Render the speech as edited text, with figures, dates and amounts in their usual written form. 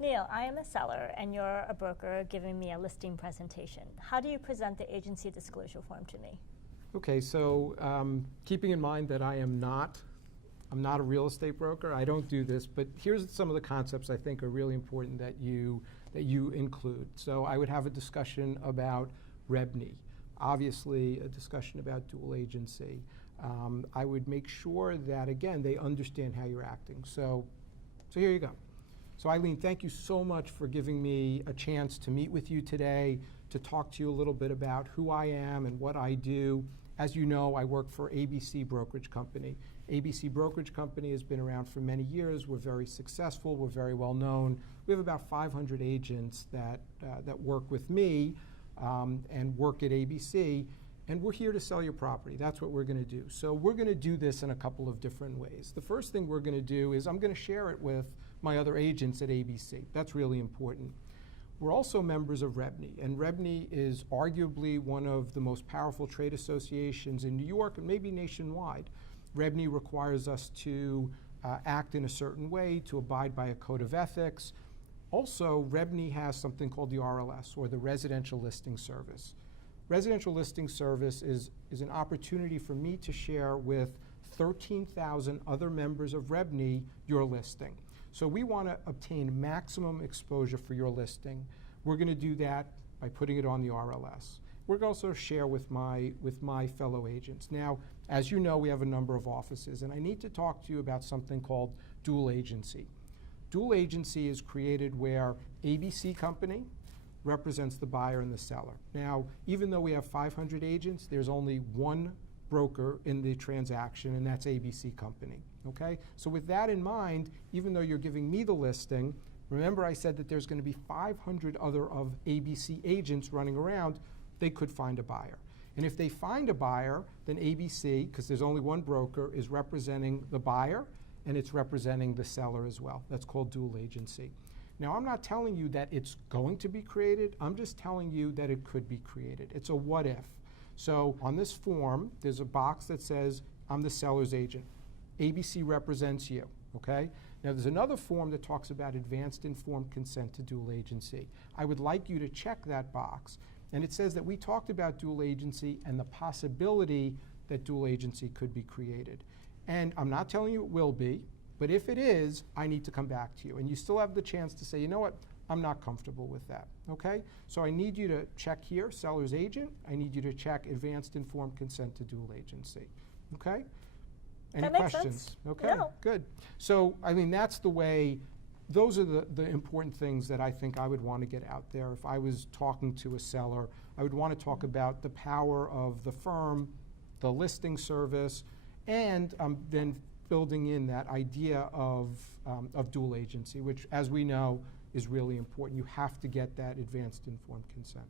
Neil, I am a seller and you're a broker giving me a listing presentation. How do you present the agency disclosure form to me? Okay, so keeping in mind that I'm not a real estate broker, I don't do this, but here's some of the concepts I think are really important that you include. So I would have a discussion about REBNY, obviously a discussion about dual agency. I would make sure that, again, they understand how you're acting. So here you go. So Eileen, thank you so much for giving me a chance to meet with you today, to talk to you a little bit about who I am and what I do. As you know, I work for ABC Brokerage Company. ABC Brokerage Company has been around for many years. We're very successful. We're very well known. We have about 500 agents that work with me and work at ABC. And we're here to sell your property. That's what we're going to do. So we're going to do this in a couple of different ways. The first thing we're going to do is I'm going to share it with my other agents at ABC. That's really important. We're also members of REBNY, and REBNY is arguably one of the most powerful trade associations in New York and maybe nationwide. REBNY requires us to act in a certain way, to abide by a code of ethics. Also, REBNY has something called the RLS, or the Residential Listing Service. Residential Listing Service is an opportunity for me to share with 13,000 other members of REBNY your listing. So we want to obtain maximum exposure for your listing. We're going to do that by putting it on the RLS. We're going to also share with my fellow agents. Now, as you know, we have a number of offices, and I need to talk to you about something called dual agency. Dual agency is created where ABC Company represents the buyer and the seller. Now, even though we have 500 agents, there's only one broker in the transaction, and that's ABC Company, okay? So with that in mind, even though you're giving me the listing, remember I said that there's going to be 500 other of ABC agents running around. They could find a buyer. And if they find a buyer, then ABC, because there's only one broker, is representing the buyer, and it's representing the seller as well. That's called dual agency. Now, I'm not telling you that it's going to be created. I'm just telling you that it could be created. It's a what if. So on this form, there's a box that says, I'm the seller's agent. ABC represents you, okay? Now, there's another form that talks about advanced informed consent to dual agency. I would like you to check that box. And it says that we talked about dual agency and the possibility that dual agency could be created. And I'm not telling you it will be, but if it is, I need to come back to you. And you still have the chance to say, you know what, I'm not comfortable with that, okay? So I need you to check here, seller's agent. I need you to check advanced informed consent to dual agency, okay? Any questions? Sense. Okay, no. Good. So, I mean, that's the way, those are the important things that I think I would want to get out there. If I was talking to a seller, I would want to talk about the power of the firm, the listing service, and then building in that idea of dual agency, which, as we know, is really important. You have to get that advanced informed consent.